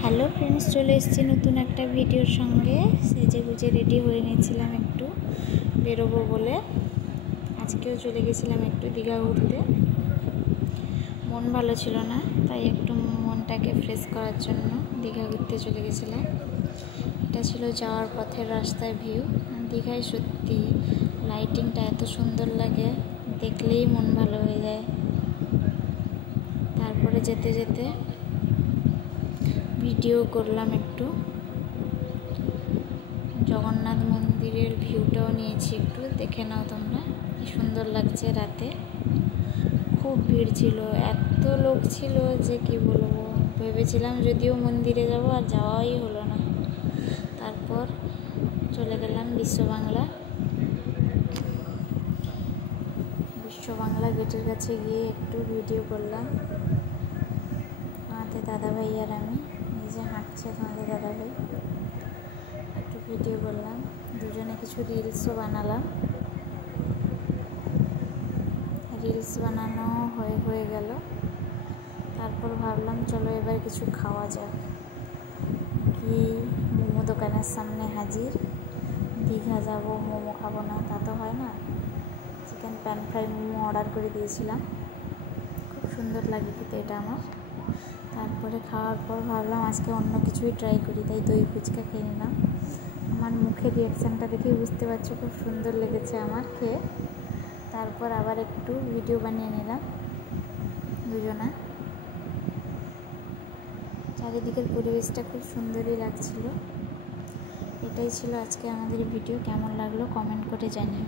Hello friends, চলে এসেছি নতুন একটা ভিডিওর সঙ্গে। সেজে গুজে রেডি হয়ে নিয়েছিলাম একটু বেরোবো বলে। আজকেও চলে গেছিলাম একটু দীঘা ঘুরতে। মন ভালো ছিল না, তাই একটু মনটাকে ফ্রেশ করার জন্য দীঘা ঘুরতে চলে গেছিলাম। এটা ছিল যাওয়ার পথের রাস্তার ভিউ। দীঘায় সত্যি লাইটিংটা এত সুন্দর লাগে, দেখলেই মন ভালো হয়ে যায়। তারপরে যেতে যেতে ভিডিও করলাম একটু, জগন্নাথ মন্দিরের ভিউটাও নিয়েছি, একটু দেখে নাও তোমরা। কি সুন্দর লাগছে রাতে। খুব ভিড় ছিল, এত লোক ছিল যে কি বলবো। ভেবেছিলাম যদিও মন্দিরে যাব, আর যাওয়াই হলো না। তারপর চলে গেলাম বিশ্ববাংলা গেটের কাছে গিয়ে একটু ভিডিও করলাম। আমাদের দাদাভাই আর আমি, নিজে হাঁটছে তোমাদের দাদাভাই, একটু ভিডিও করলাম। দুজনে কিছু রিলসও বানালাম। রিলস বানানো হয়ে গেল। তারপর ভাবলাম চলো এবার কিছু খাওয়া যাক। কি মোমো দোকানের সামনে হাজির। দীঘা যাব, মোমো খাবো না তা তো হয় না। Chicken pan fry momo order করে দিয়েছিলাম, খুব সুন্দর লাগে খেতে এটা আমার। তারপরে খাওয়ার পর ভাবলাম আজকে অন্য কিছুই ট্রাই করি, তাই দই ফুচকা খেয়ে নিলাম। আমার মুখের রিয়াকশানটা দেখেই বুঝতে পারছো খুব সুন্দর লেগেছে আমার খেয়ে। তারপর আবার একটু ভিডিও বানিয়ে নিলাম দুজনা। চারিদিকের পরিবেশটা খুব সুন্দরই লাগছিল। এটাই ছিল আজকে আমাদের ভিডিও। কেমন লাগলো কমেন্ট করে জানিও।